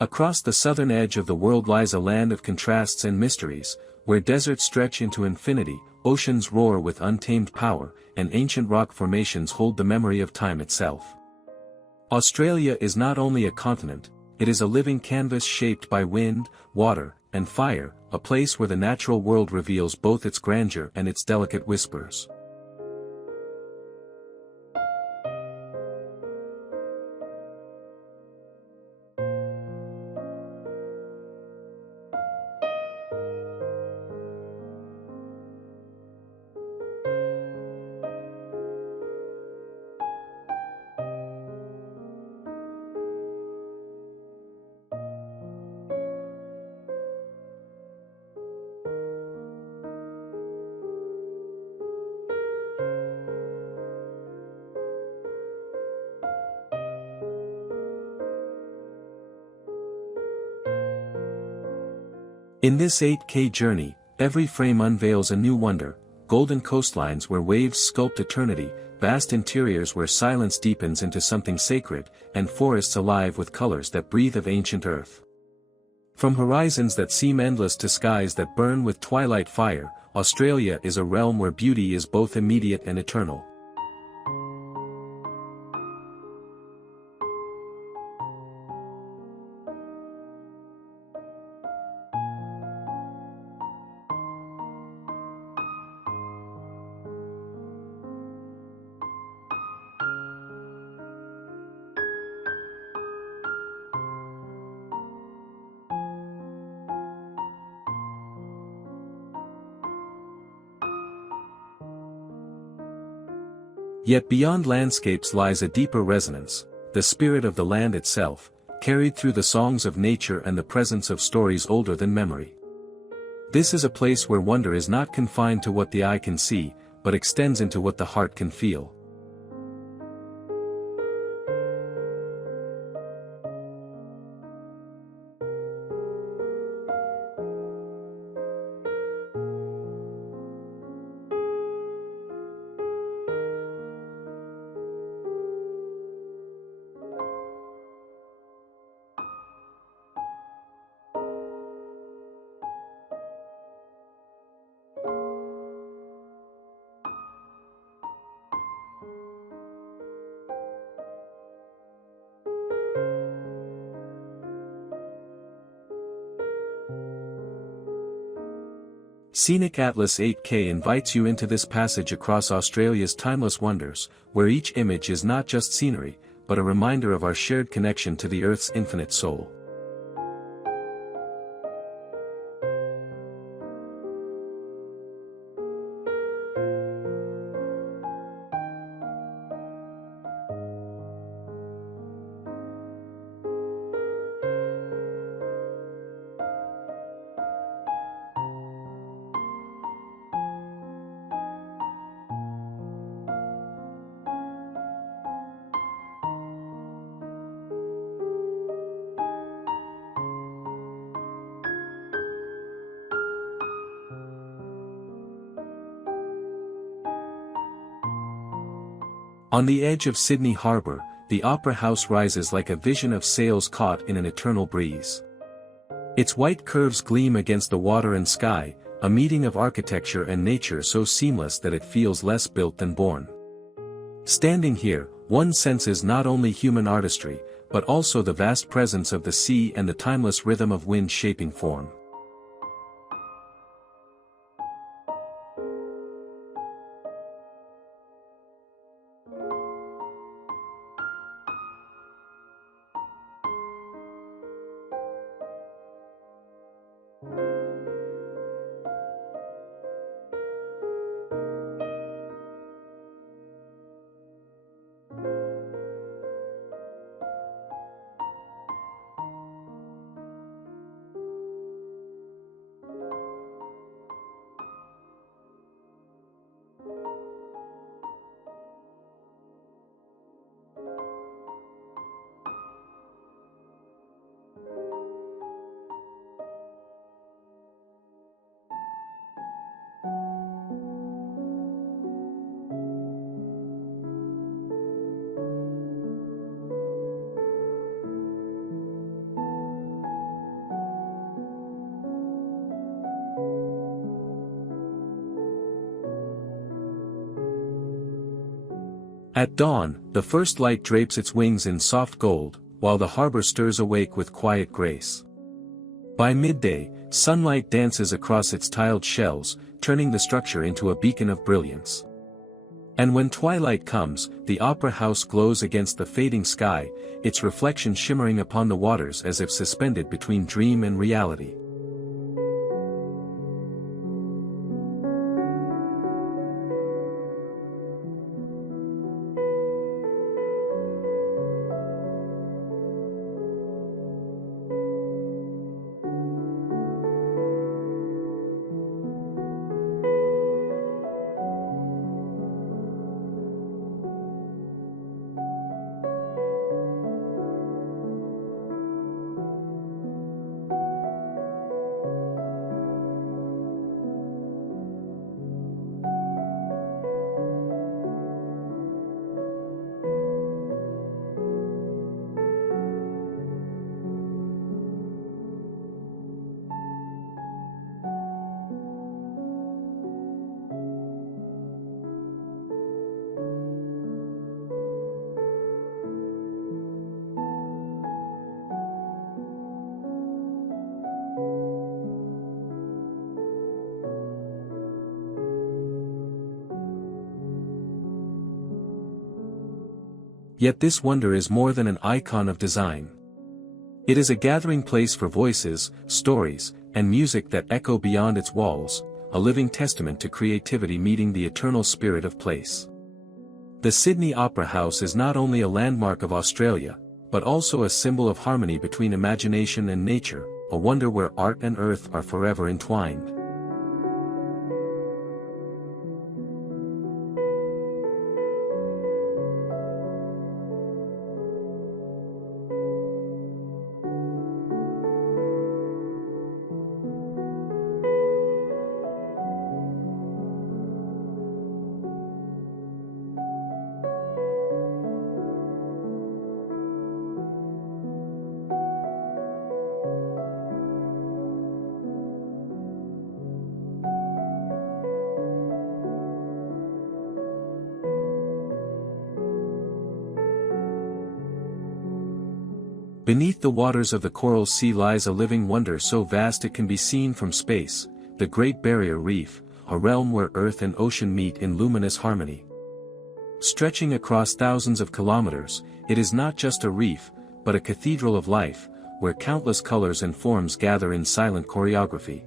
Across the southern edge of the world lies a land of contrasts and mysteries, where deserts stretch into infinity, oceans roar with untamed power, and ancient rock formations hold the memory of time itself. Australia is not only a continent, it is a living canvas shaped by wind, water, and fire, a place where the natural world reveals both its grandeur and its delicate whispers. In this 8K journey, every frame unveils a new wonder: golden coastlines where waves sculpt eternity, vast interiors where silence deepens into something sacred, and forests alive with colors that breathe of ancient earth. From horizons that seem endless to skies that burn with twilight fire, Australia is a realm where beauty is both immediate and eternal. Yet beyond landscapes lies a deeper resonance, the spirit of the land itself, carried through the songs of nature and the presence of stories older than memory. This is a place where wonder is not confined to what the eye can see, but extends into what the heart can feel. Scenic Atlas 8K invites you into this passage across Australia's timeless wonders, where each image is not just scenery, but a reminder of our shared connection to the Earth's infinite soul. On the edge of Sydney Harbour, the Opera House rises like a vision of sails caught in an eternal breeze. Its white curves gleam against the water and sky, a meeting of architecture and nature so seamless that it feels less built than born. Standing here, one senses not only human artistry, but also the vast presence of the sea and the timeless rhythm of wind shaping form. At dawn, the first light drapes its wings in soft gold, while the harbor stirs awake with quiet grace. By midday, sunlight dances across its tiled shells, turning the structure into a beacon of brilliance. And when twilight comes, the opera house glows against the fading sky, its reflection shimmering upon the waters as if suspended between dream and reality. Yet this wonder is more than an icon of design. It is a gathering place for voices, stories, and music that echo beyond its walls, a living testament to creativity meeting the eternal spirit of place. The Sydney Opera House is not only a landmark of Australia, but also a symbol of harmony between imagination and nature, a wonder where art and earth are forever entwined. Beneath the waters of the Coral Sea lies a living wonder so vast it can be seen from space, the Great Barrier Reef, a realm where earth and ocean meet in luminous harmony. Stretching across thousands of kilometers, it is not just a reef, but a cathedral of life, where countless colors and forms gather in silent choreography.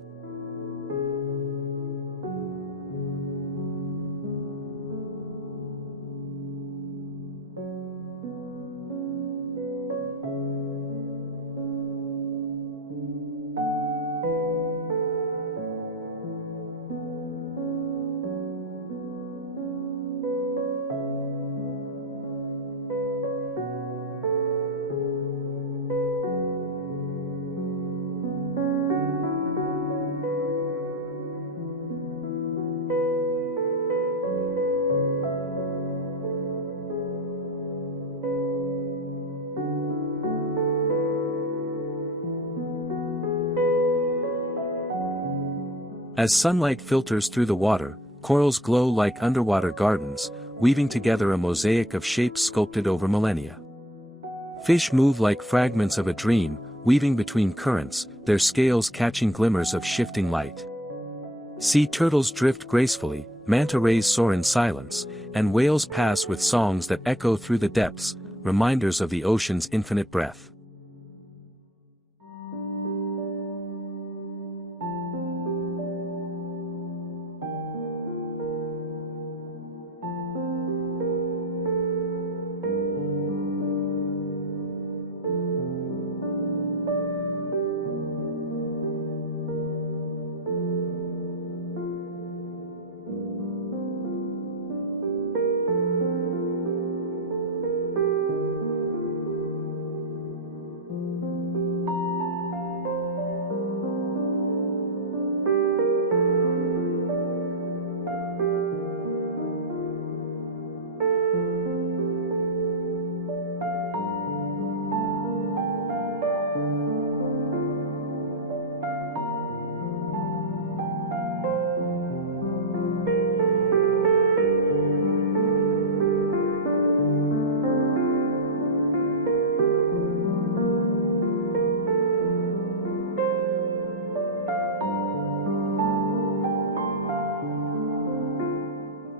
As sunlight filters through the water, corals glow like underwater gardens, weaving together a mosaic of shapes sculpted over millennia. Fish move like fragments of a dream, weaving between currents, their scales catching glimmers of shifting light. Sea turtles drift gracefully, manta rays soar in silence, and whales pass with songs that echo through the depths, reminders of the ocean's infinite breadth.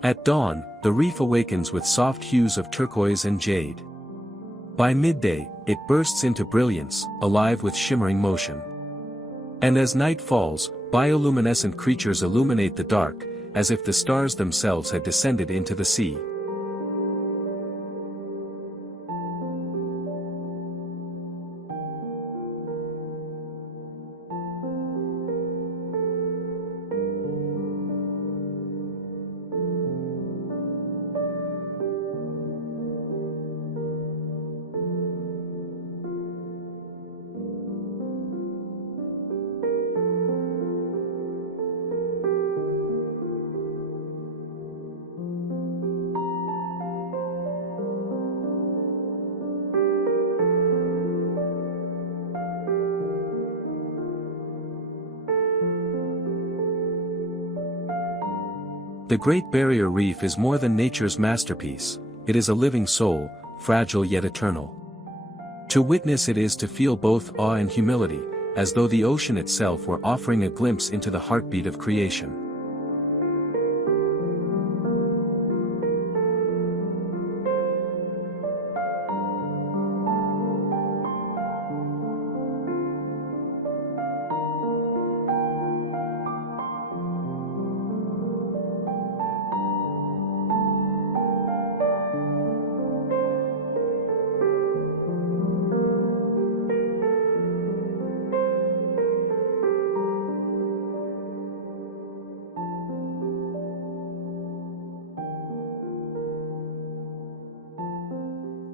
At dawn, the reef awakens with soft hues of turquoise and jade. By midday, it bursts into brilliance, alive with shimmering motion. And as night falls, bioluminescent creatures illuminate the dark, as if the stars themselves had descended into the sea. The Great Barrier Reef is more than nature's masterpiece, it is a living soul, fragile yet eternal. To witness it is to feel both awe and humility, as though the ocean itself were offering a glimpse into the heartbeat of creation.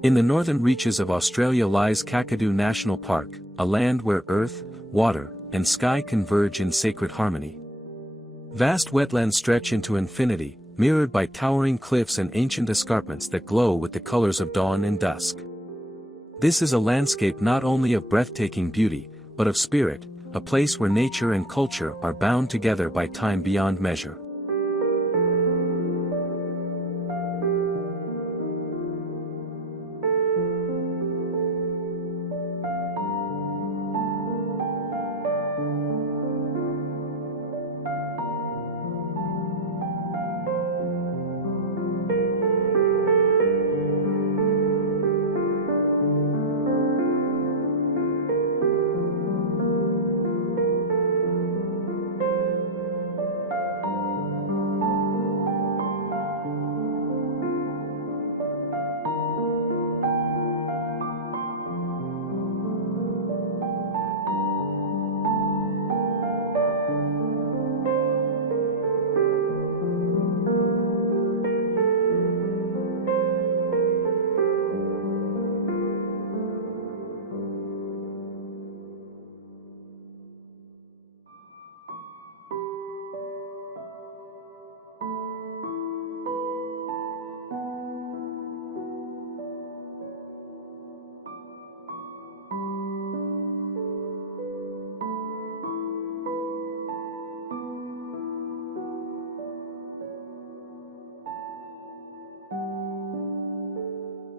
In the northern reaches of Australia lies Kakadu National Park, a land where earth, water, and sky converge in sacred harmony. Vast wetlands stretch into infinity, mirrored by towering cliffs and ancient escarpments that glow with the colors of dawn and dusk. This is a landscape not only of breathtaking beauty, but of spirit, a place where nature and culture are bound together by time beyond measure.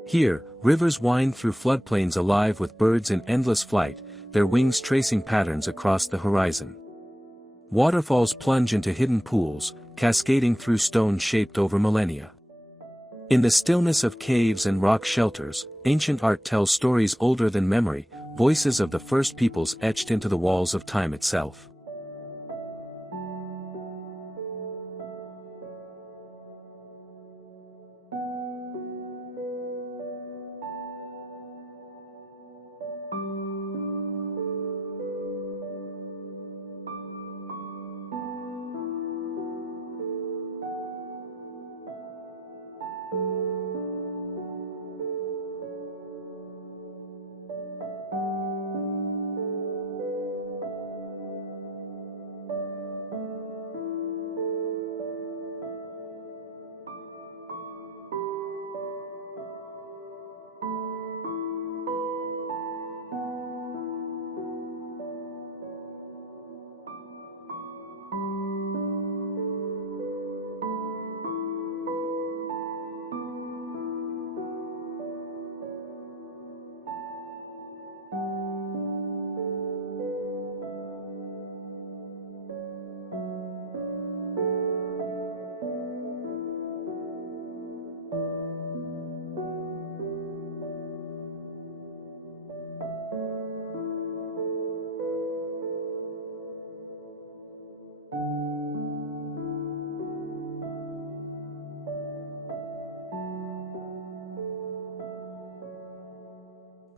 Here, rivers wind through floodplains alive with birds in endless flight, their wings tracing patterns across the horizon. Waterfalls plunge into hidden pools, cascading through stone shaped over millennia. In the stillness of caves and rock shelters, ancient art tells stories older than memory, voices of the first peoples etched into the walls of time itself.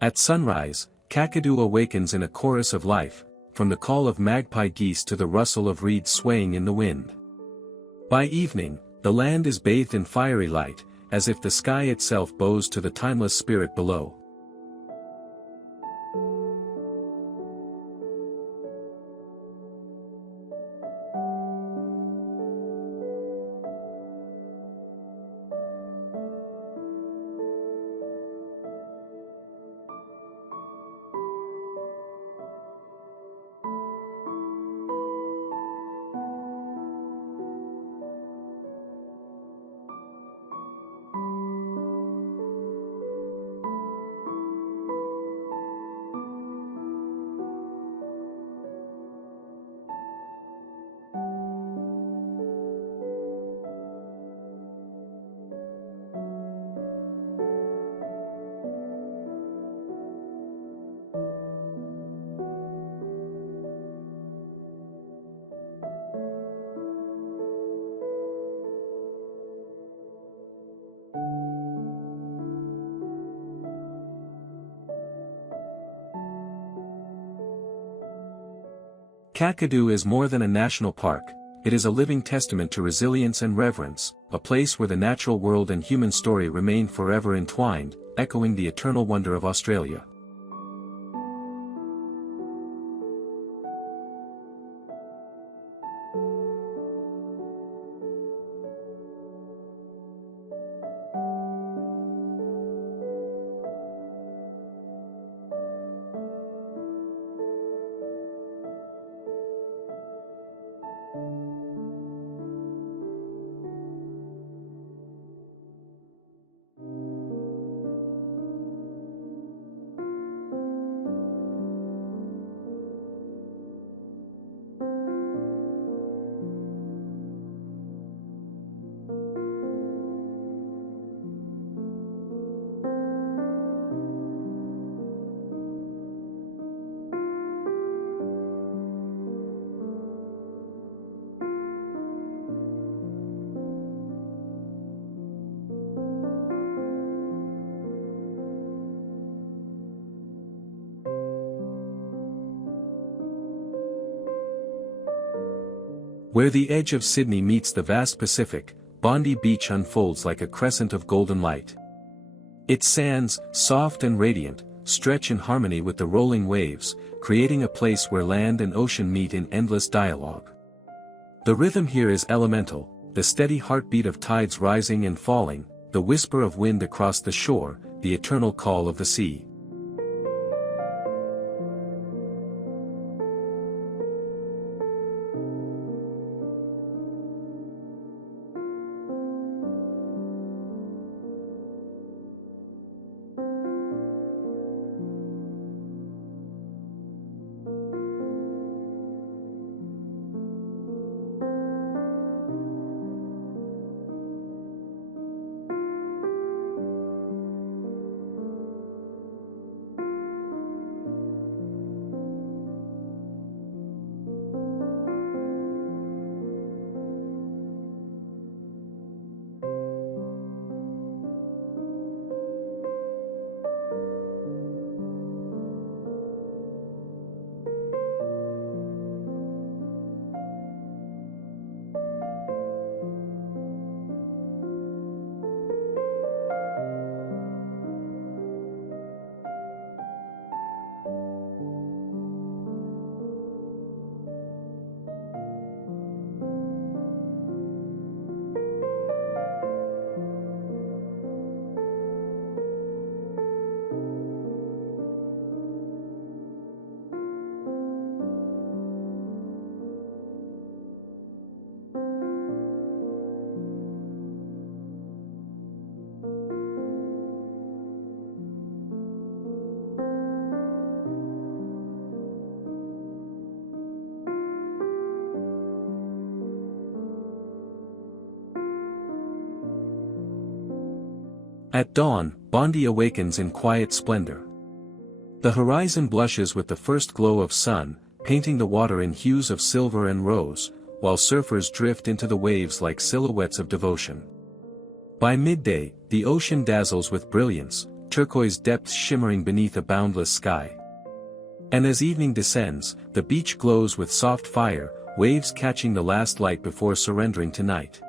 At sunrise, Kakadu awakens in a chorus of life, from the call of magpie geese to the rustle of reeds swaying in the wind. By evening, the land is bathed in fiery light, as if the sky itself bows to the timeless spirit below. Kakadu is more than a national park, it is a living testament to resilience and reverence, a place where the natural world and human story remain forever entwined, echoing the eternal wonder of Australia. Where the edge of Sydney meets the vast Pacific, Bondi Beach unfolds like a crescent of golden light. Its sands, soft and radiant, stretch in harmony with the rolling waves, creating a place where land and ocean meet in endless dialogue. The rhythm here is elemental, the steady heartbeat of tides rising and falling, the whisper of wind across the shore, the eternal call of the sea. At dawn, Bondi awakens in quiet splendor. The horizon blushes with the first glow of sun, painting the water in hues of silver and rose, while surfers drift into the waves like silhouettes of devotion. By midday, the ocean dazzles with brilliance, turquoise depths shimmering beneath a boundless sky. And as evening descends, the beach glows with soft fire, waves catching the last light before surrendering to night.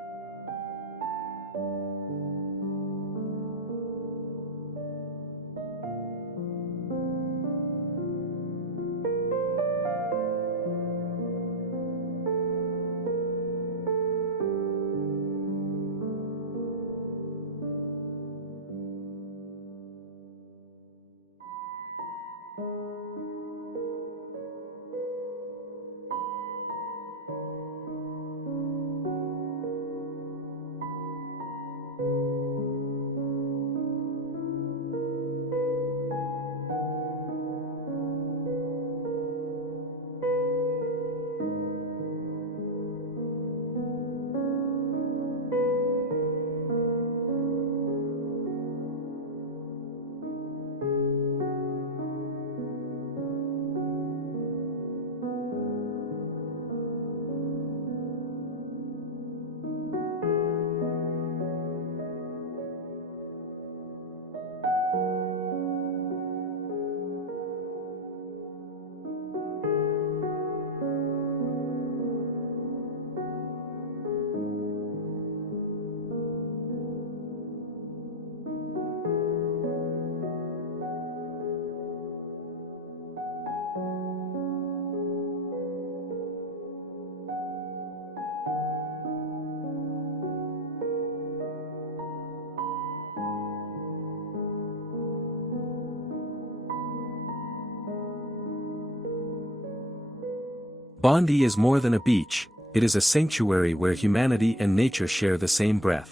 Bondi is more than a beach, it is a sanctuary where humanity and nature share the same breath.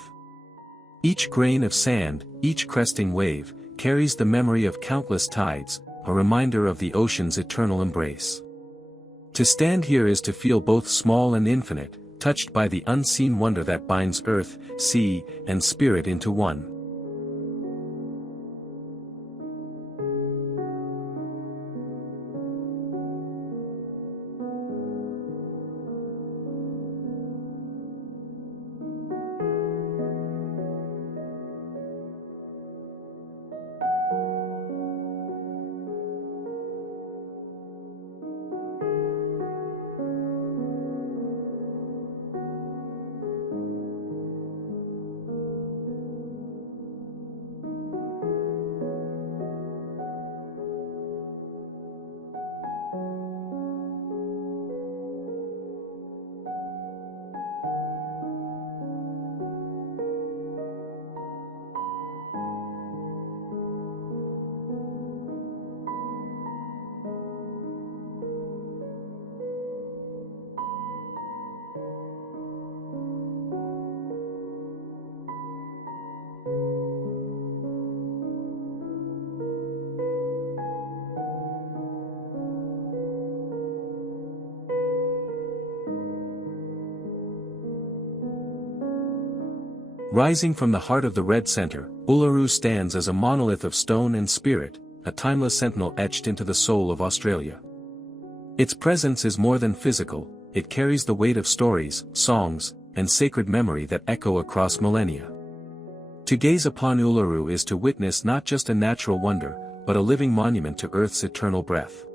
Each grain of sand, each cresting wave, carries the memory of countless tides, a reminder of the ocean's eternal embrace. To stand here is to feel both small and infinite, touched by the unseen wonder that binds earth, sea, and spirit into one. Rising from the heart of the red center, Uluru stands as a monolith of stone and spirit, a timeless sentinel etched into the soul of Australia. Its presence is more than physical, it carries the weight of stories, songs, and sacred memory that echo across millennia. To gaze upon Uluru is to witness not just a natural wonder, but a living monument to Earth's eternal breath.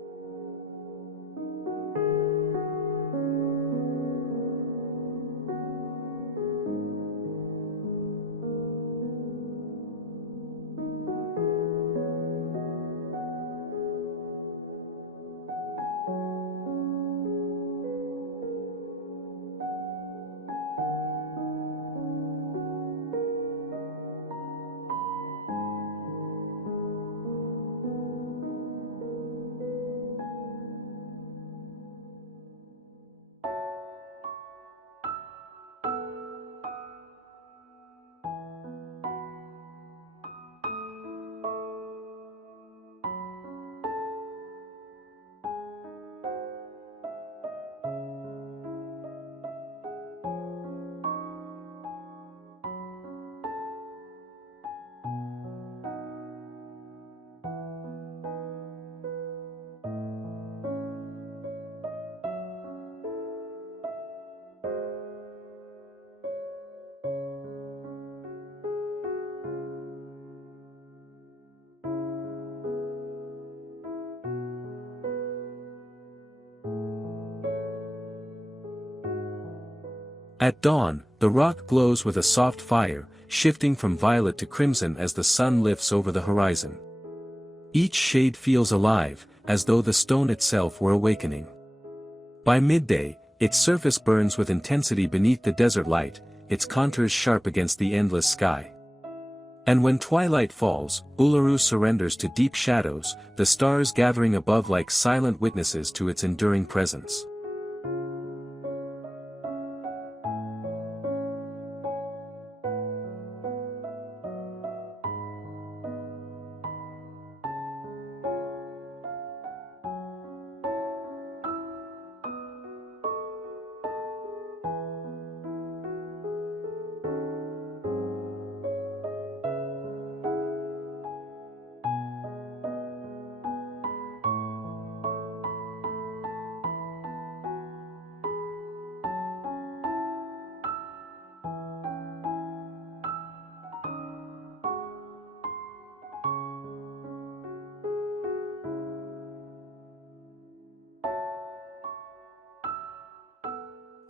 At dawn, the rock glows with a soft fire, shifting from violet to crimson as the sun lifts over the horizon. Each shade feels alive, as though the stone itself were awakening. By midday, its surface burns with intensity beneath the desert light, its contours sharp against the endless sky. And when twilight falls, Uluru surrenders to deep shadows, the stars gathering above like silent witnesses to its enduring presence.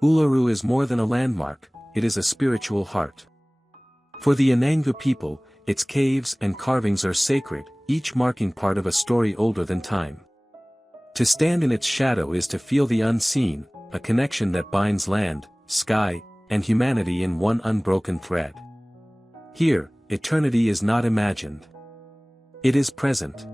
Uluru is more than a landmark, it is a spiritual heart. For the Ningaloo people, its caves and carvings are sacred, each marking part of a story older than time. To stand in its shadow is to feel the unseen, a connection that binds land, sky, and humanity in one unbroken thread. Here, eternity is not imagined. It is present.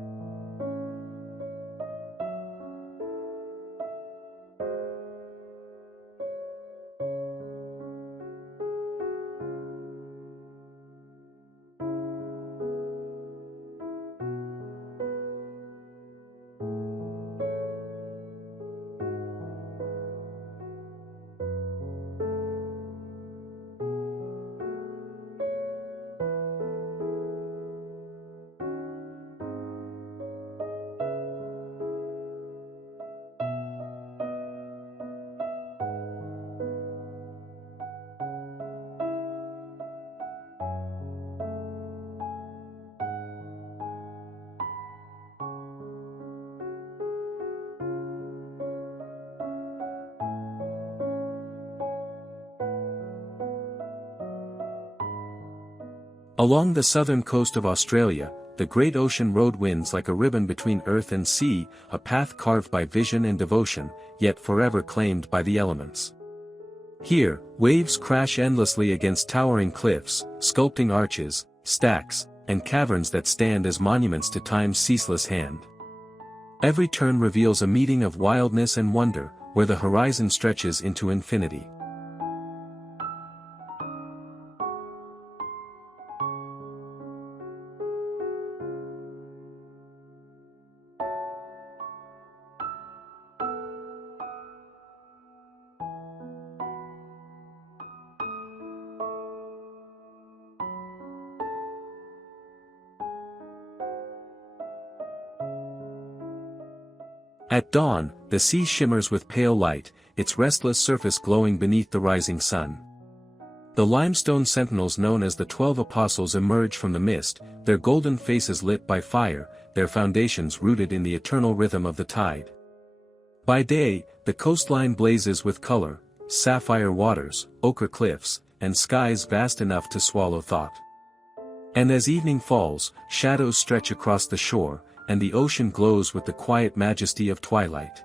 Along the southern coast of Australia, the Great Ocean Road winds like a ribbon between earth and sea, a path carved by vision and devotion, yet forever claimed by the elements. Here, waves crash endlessly against towering cliffs, sculpting arches, stacks, and caverns that stand as monuments to time's ceaseless hand. Every turn reveals a meeting of wildness and wonder, where the horizon stretches into infinity. At dawn, the sea shimmers with pale light, its restless surface glowing beneath the rising sun. The limestone sentinels known as the 12 Apostles emerge from the mist, their golden faces lit by fire, their foundations rooted in the eternal rhythm of the tide. By day, the coastline blazes with color, sapphire waters, ochre cliffs, and skies vast enough to swallow thought. And as evening falls, shadows stretch across the shore, and the ocean glows with the quiet majesty of twilight.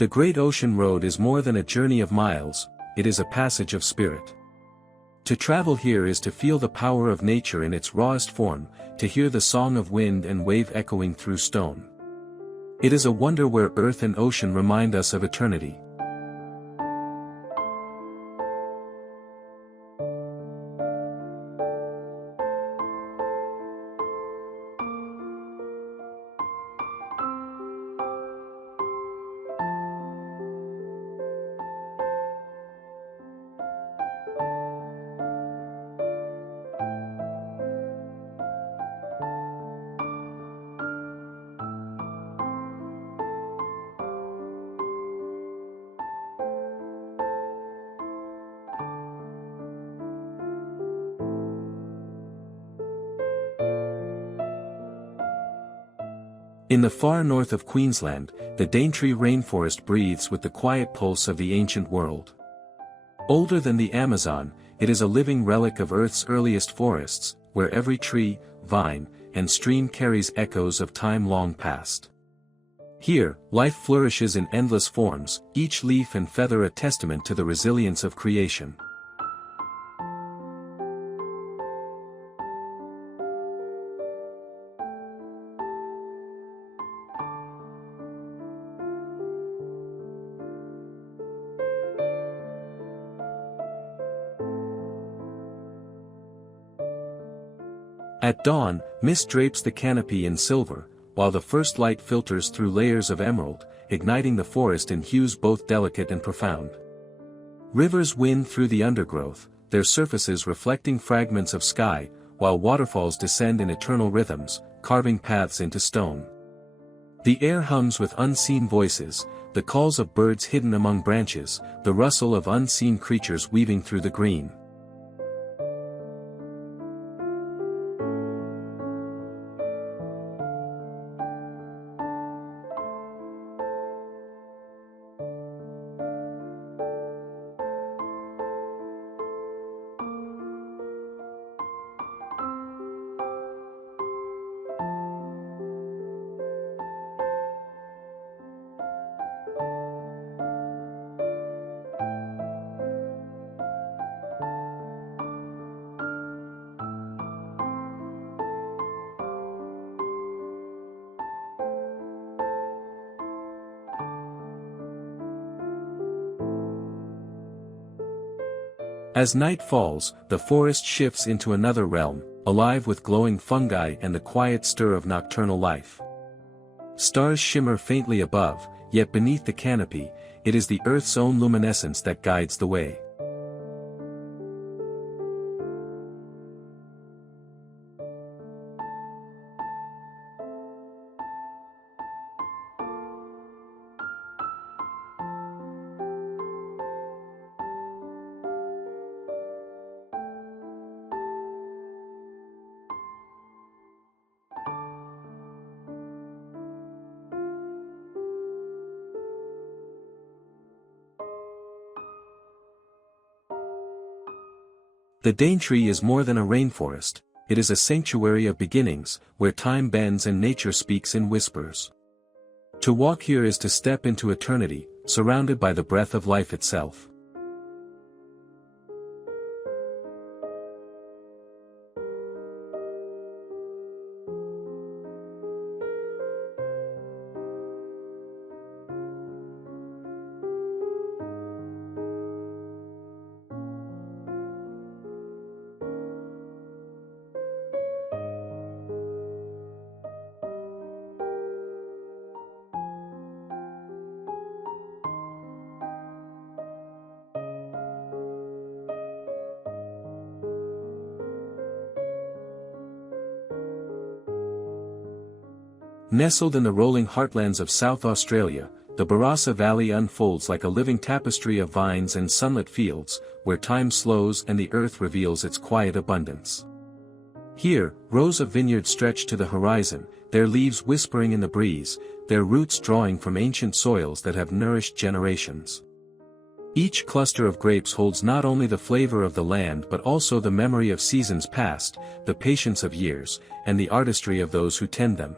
The Great Ocean Road is more than a journey of miles, it is a passage of spirit. To travel here is to feel the power of nature in its rawest form, to hear the song of wind and wave echoing through stone. It is a wonder where earth and ocean remind us of eternity. In the far north of Queensland, the Daintree Rainforest breathes with the quiet pulse of the ancient world. Older than the Amazon, it is a living relic of Earth's earliest forests, where every tree, vine, and stream carries echoes of time long past. Here, life flourishes in endless forms, each leaf and feather a testament to the resilience of creation. At dawn, mist drapes the canopy in silver, while the first light filters through layers of emerald, igniting the forest in hues both delicate and profound. Rivers wind through the undergrowth, their surfaces reflecting fragments of sky, while waterfalls descend in eternal rhythms, carving paths into stone. The air hums with unseen voices, the calls of birds hidden among branches, the rustle of unseen creatures weaving through the green. As night falls, the forest shifts into another realm, alive with glowing fungi and the quiet stir of nocturnal life. Stars shimmer faintly above, yet beneath the canopy, it is the Earth's own luminescence that guides the way. The Daintree is more than a rainforest, it is a sanctuary of beginnings, where time bends and nature speaks in whispers. To walk here is to step into eternity, surrounded by the breath of life itself. Nestled in the rolling heartlands of South Australia, the Barossa Valley unfolds like a living tapestry of vines and sunlit fields, where time slows and the earth reveals its quiet abundance. Here, rows of vineyards stretch to the horizon, their leaves whispering in the breeze, their roots drawing from ancient soils that have nourished generations. Each cluster of grapes holds not only the flavor of the land but also the memory of seasons past, the patience of years, and the artistry of those who tend them.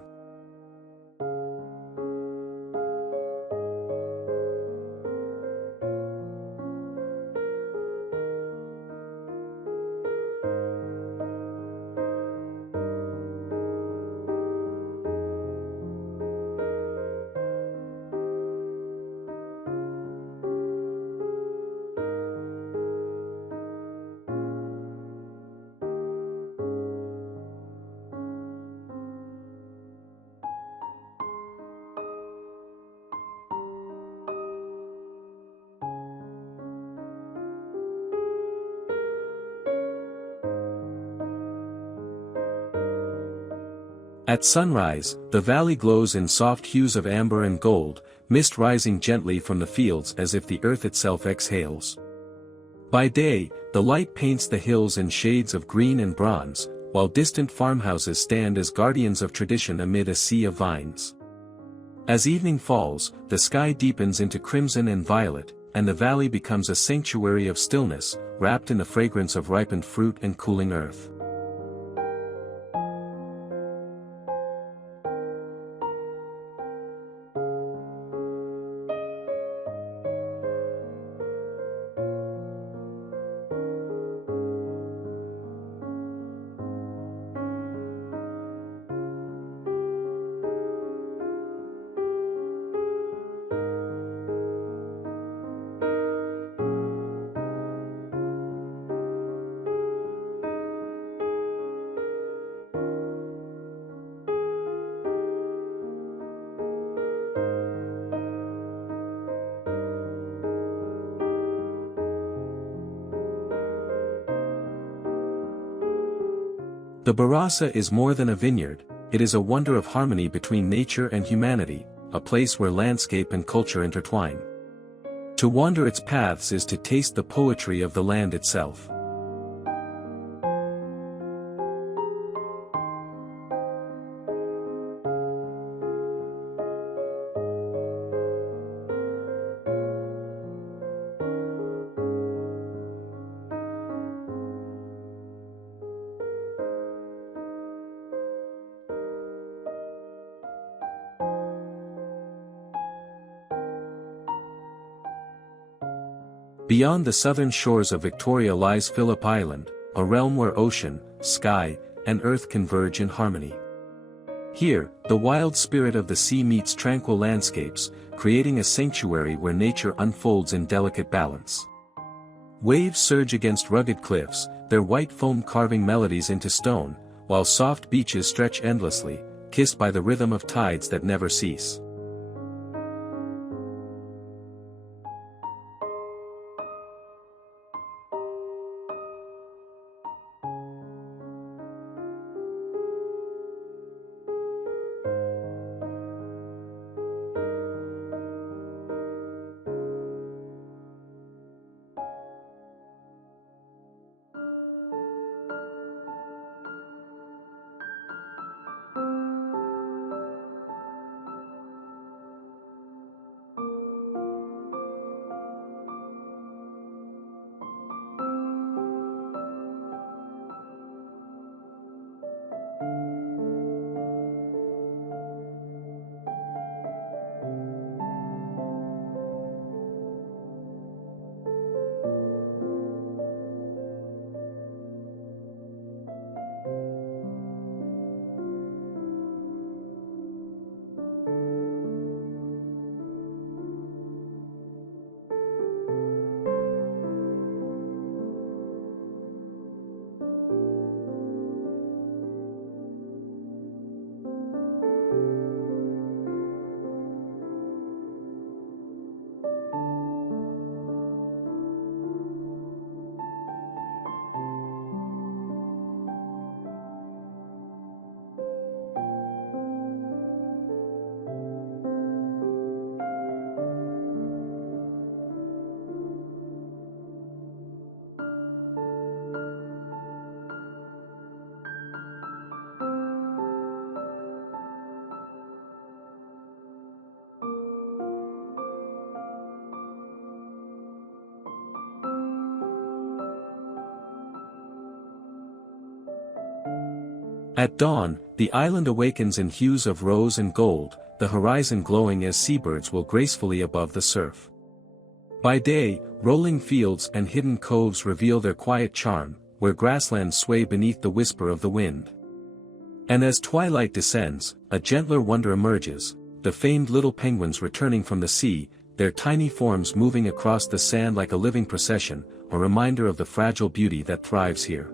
At sunrise, the valley glows in soft hues of amber and gold, mist rising gently from the fields as if the earth itself exhales. By day, the light paints the hills in shades of green and bronze, while distant farmhouses stand as guardians of tradition amid a sea of vines. As evening falls, the sky deepens into crimson and violet, and the valley becomes a sanctuary of stillness, wrapped in the fragrance of ripened fruit and cooling earth. The Barossa is more than a vineyard, it is a wonder of harmony between nature and humanity, a place where landscape and culture intertwine. To wander its paths is to taste the poetry of the land itself. Beyond the southern shores of Victoria lies Phillip Island, a realm where ocean, sky, and earth converge in harmony. Here, the wild spirit of the sea meets tranquil landscapes, creating a sanctuary where nature unfolds in delicate balance. Waves surge against rugged cliffs, their white foam carving melodies into stone, while soft beaches stretch endlessly, kissed by the rhythm of tides that never cease. At dawn, the island awakens in hues of rose and gold, the horizon glowing as seabirds will gracefully above the surf. By day, rolling fields and hidden coves reveal their quiet charm, where grasslands sway beneath the whisper of the wind. And as twilight descends, a gentler wonder emerges, the famed little penguins returning from the sea, their tiny forms moving across the sand like a living procession, a reminder of the fragile beauty that thrives here.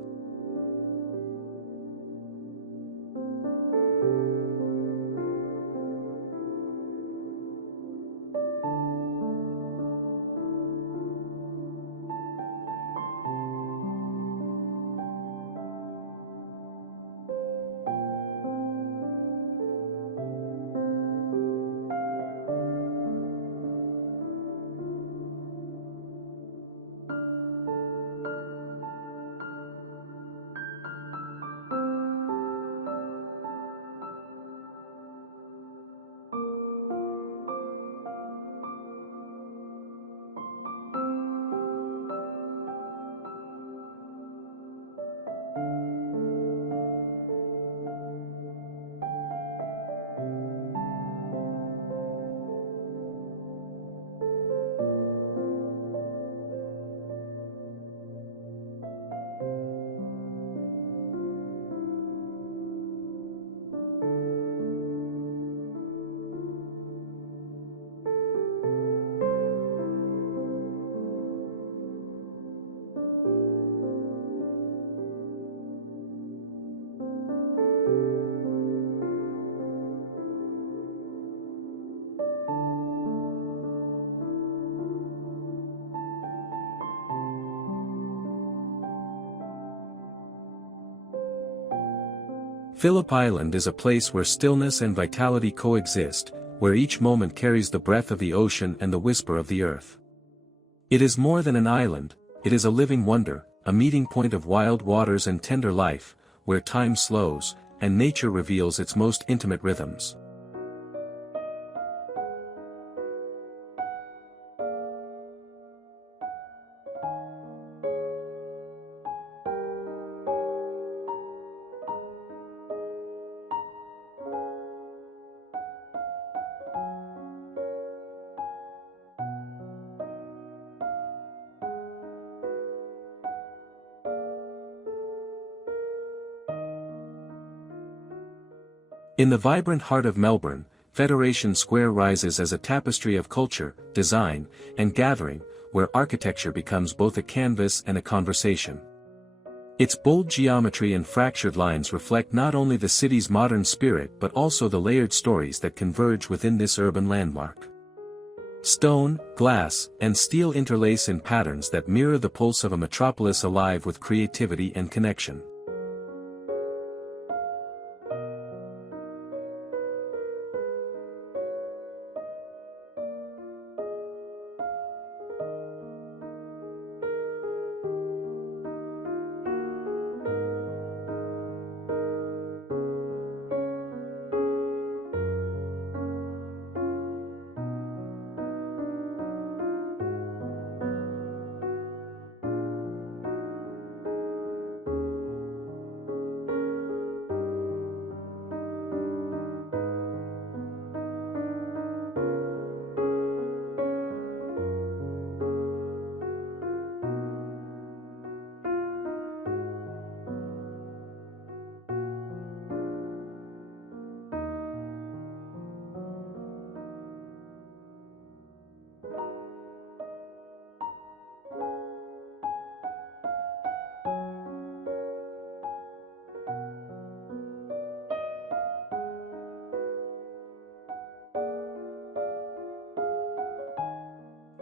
Phillip Island is a place where stillness and vitality coexist, where each moment carries the breath of the ocean and the whisper of the earth. It is more than an island, it is a living wonder, a meeting point of wild waters and tender life, where time slows, and nature reveals its most intimate rhythms. In the vibrant heart of Melbourne, Federation Square rises as a tapestry of culture, design, and gathering, where architecture becomes both a canvas and a conversation. Its bold geometry and fractured lines reflect not only the city's modern spirit but also the layered stories that converge within this urban landmark. Stone, glass, and steel interlace in patterns that mirror the pulse of a metropolis alive with creativity and connection.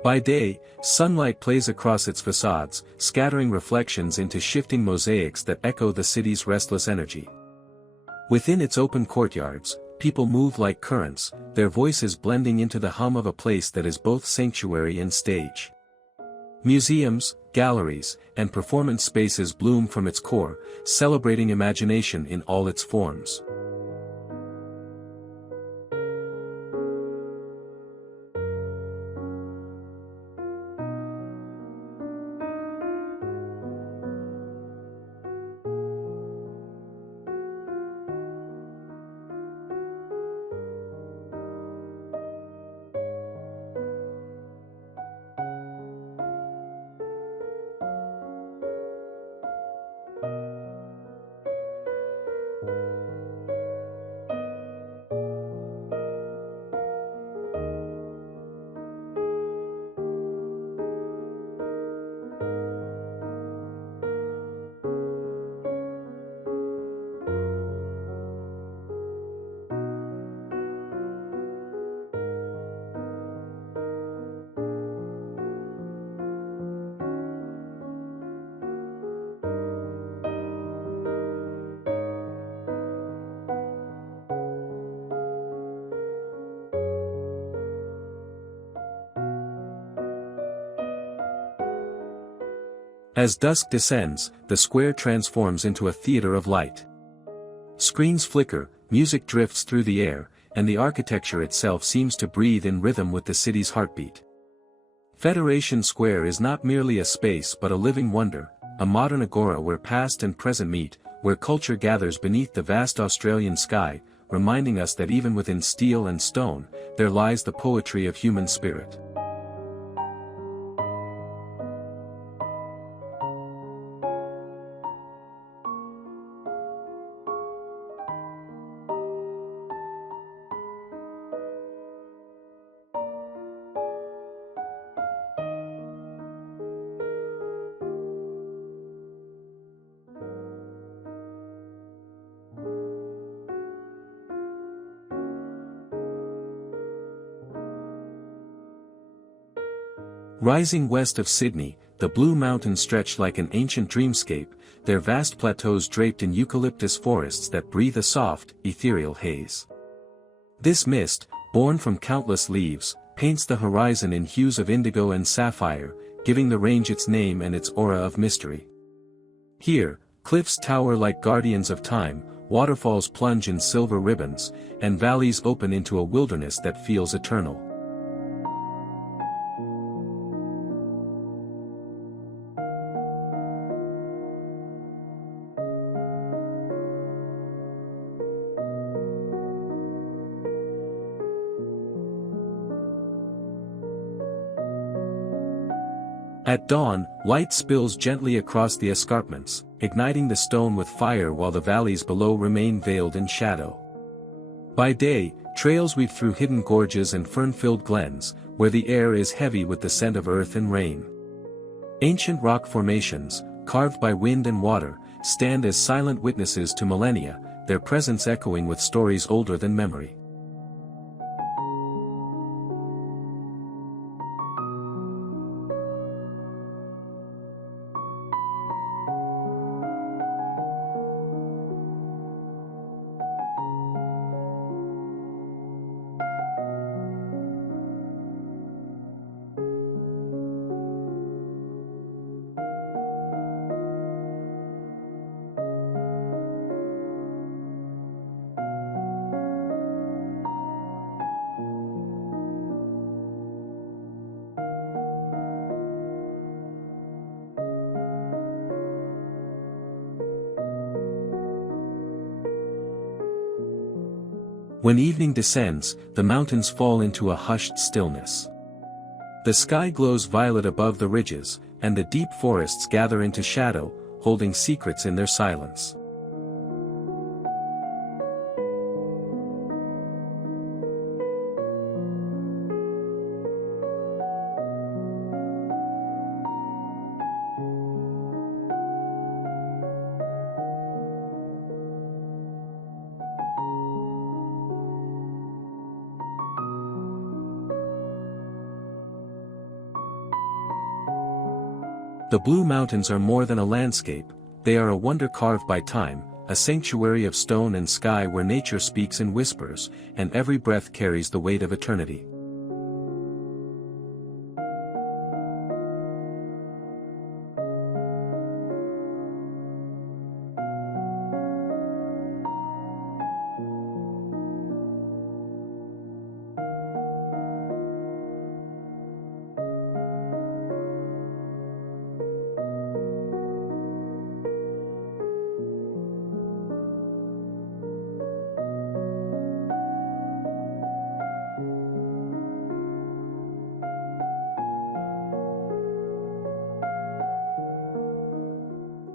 By day, sunlight plays across its facades, scattering reflections into shifting mosaics that echo the city's restless energy. Within its open courtyards, people move like currents, their voices blending into the hum of a place that is both sanctuary and stage. Museums, galleries, and performance spaces bloom from its core, celebrating imagination in all its forms. As dusk descends, the square transforms into a theater of light. Screens flicker, music drifts through the air, and the architecture itself seems to breathe in rhythm with the city's heartbeat. Federation Square is not merely a space but a living wonder, a modern agora where past and present meet, where culture gathers beneath the vast Australian sky, reminding us that even within steel and stone, there lies the poetry of human spirit. Rising west of Sydney, the Blue Mountains stretch like an ancient dreamscape, their vast plateaus draped in eucalyptus forests that breathe a soft, ethereal haze. This mist, born from countless leaves, paints the horizon in hues of indigo and sapphire, giving the range its name and its aura of mystery. Here, cliffs tower like guardians of time, waterfalls plunge in silver ribbons, and valleys open into a wilderness that feels eternal. At dawn, light spills gently across the escarpments, igniting the stone with fire while the valleys below remain veiled in shadow. By day, trails weave through hidden gorges and fern-filled glens, where the air is heavy with the scent of earth and rain. Ancient rock formations, carved by wind and water, stand as silent witnesses to millennia, their presence echoing with stories older than memory. When evening descends, the mountains fall into a hushed stillness. The sky glows violet above the ridges, and the deep forests gather into shadow, holding secrets in their silence. The Blue Mountains are more than a landscape, they are a wonder carved by time, a sanctuary of stone and sky where nature speaks in whispers, and every breath carries the weight of eternity.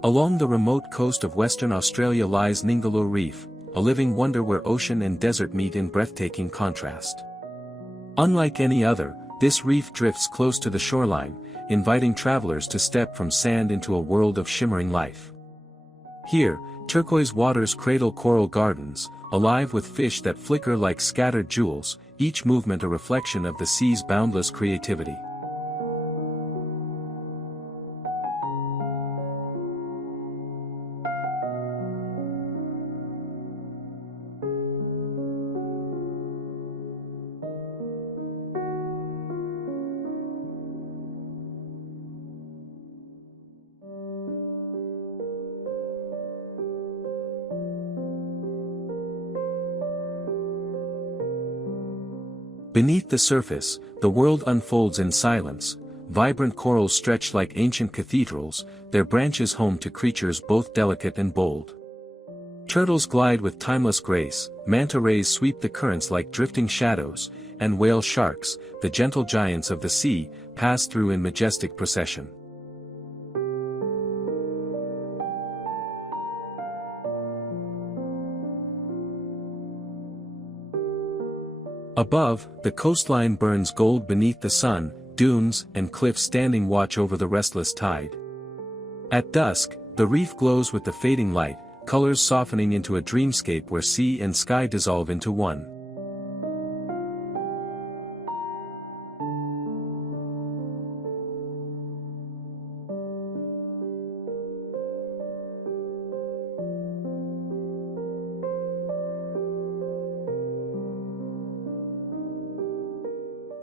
Along the remote coast of Western Australia lies Ningaloo Reef, a living wonder where ocean and desert meet in breathtaking contrast. Unlike any other, this reef drifts close to the shoreline, inviting travelers to step from sand into a world of shimmering life. Here, turquoise waters cradle coral gardens, alive with fish that flicker like scattered jewels, each movement a reflection of the sea's boundless creativity. Beneath the surface, the world unfolds in silence. Vibrant corals stretch like ancient cathedrals, their branches home to creatures both delicate and bold. Turtles glide with timeless grace, manta rays sweep the currents like drifting shadows, and whale sharks, the gentle giants of the sea, pass through in majestic procession. Above, the coastline burns gold beneath the sun, dunes and cliffs standing watch over the restless tide. At dusk, the reef glows with the fading light, colors softening into a dreamscape where sea and sky dissolve into one.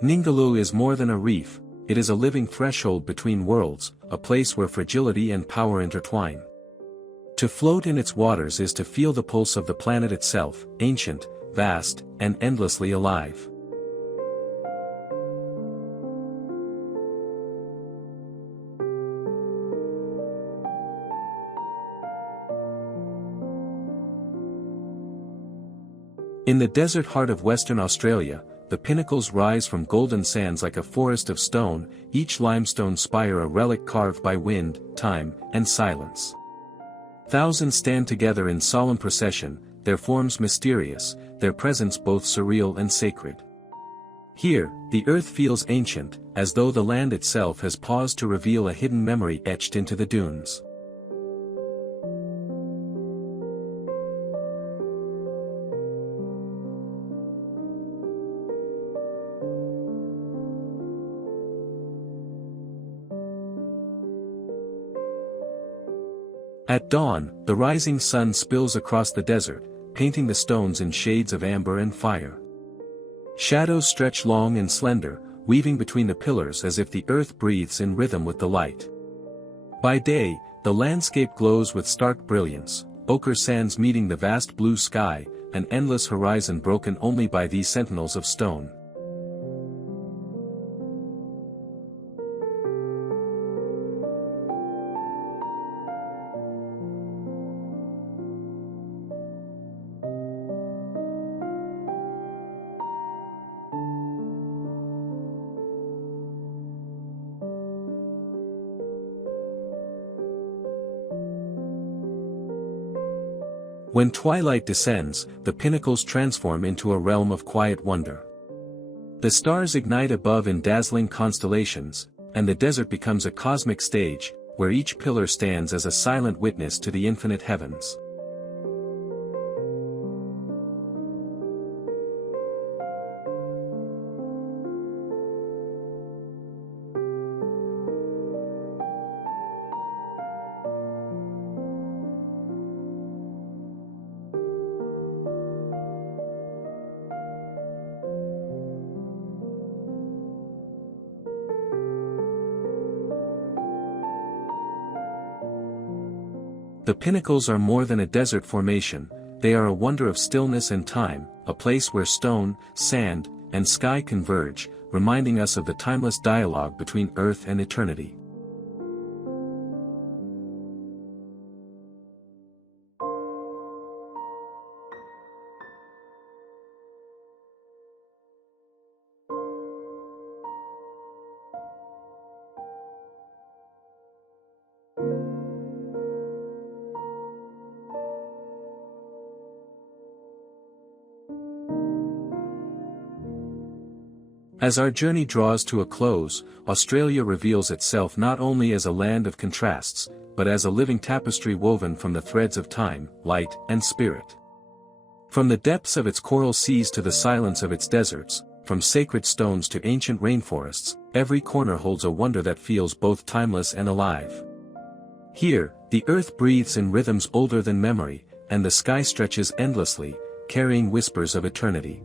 Ningaloo is more than a reef, it is a living threshold between worlds, a place where fragility and power intertwine. To float in its waters is to feel the pulse of the planet itself, ancient, vast, and endlessly alive. In the desert heart of Western Australia, the Pinnacles rise from golden sands like a forest of stone, each limestone spire a relic carved by wind, time, and silence. Thousands stand together in solemn procession, their forms mysterious, their presence both surreal and sacred. Here, the earth feels ancient, as though the land itself has paused to reveal a hidden memory etched into the dunes. At dawn, the rising sun spills across the desert, painting the stones in shades of amber and fire. Shadows stretch long and slender, weaving between the pillars as if the earth breathes in rhythm with the light. By day, the landscape glows with stark brilliance, ochre sands meeting the vast blue sky, an endless horizon broken only by these sentinels of stone. When twilight descends, the Pinnacles transform into a realm of quiet wonder. The stars ignite above in dazzling constellations, and the desert becomes a cosmic stage, where each pillar stands as a silent witness to the infinite heavens. The Pinnacles are more than a desert formation, they are a wonder of stillness and time, a place where stone, sand, and sky converge, reminding us of the timeless dialogue between earth and eternity. As our journey draws to a close, Australia reveals itself not only as a land of contrasts, but as a living tapestry woven from the threads of time, light, and spirit. From the depths of its coral seas to the silence of its deserts, from sacred stones to ancient rainforests, every corner holds a wonder that feels both timeless and alive. Here, the earth breathes in rhythms older than memory, and the sky stretches endlessly, carrying whispers of eternity.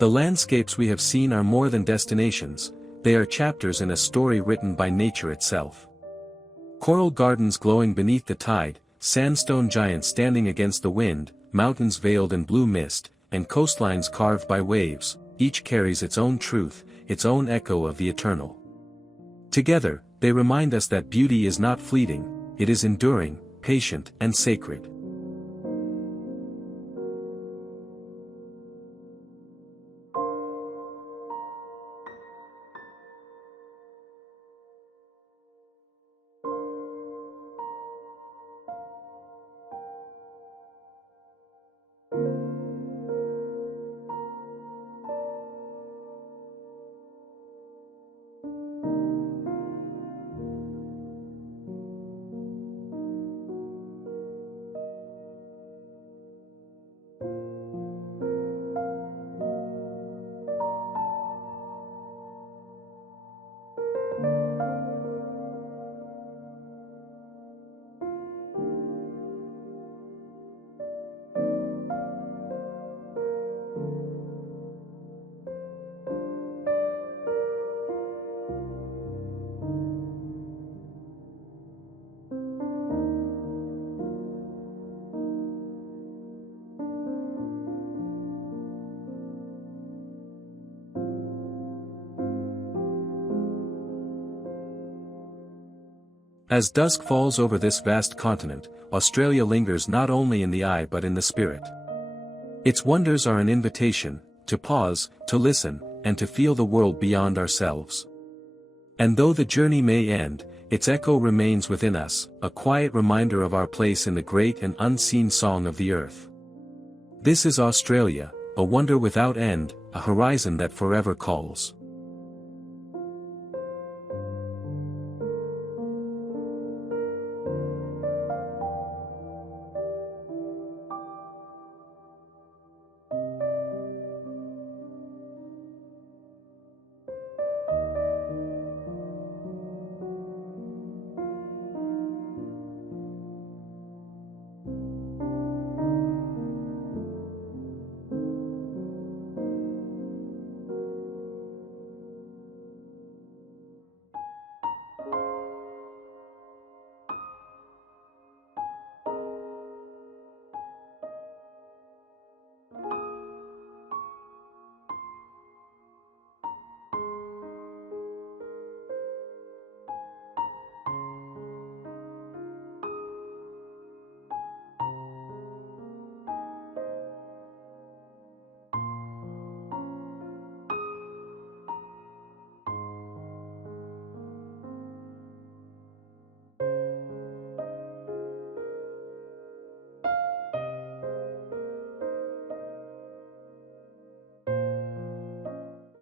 The landscapes we have seen are more than destinations, they are chapters in a story written by nature itself. Coral gardens glowing beneath the tide, sandstone giants standing against the wind, mountains veiled in blue mist, and coastlines carved by waves, each carries its own truth, its own echo of the eternal. Together, they remind us that beauty is not fleeting, it is enduring, patient, and sacred. As dusk falls over this vast continent, Australia lingers not only in the eye but in the spirit. Its wonders are an invitation, to pause, to listen, and to feel the world beyond ourselves. And though the journey may end, its echo remains within us, a quiet reminder of our place in the great and unseen song of the earth. This is Australia, a wonder without end, a horizon that forever calls.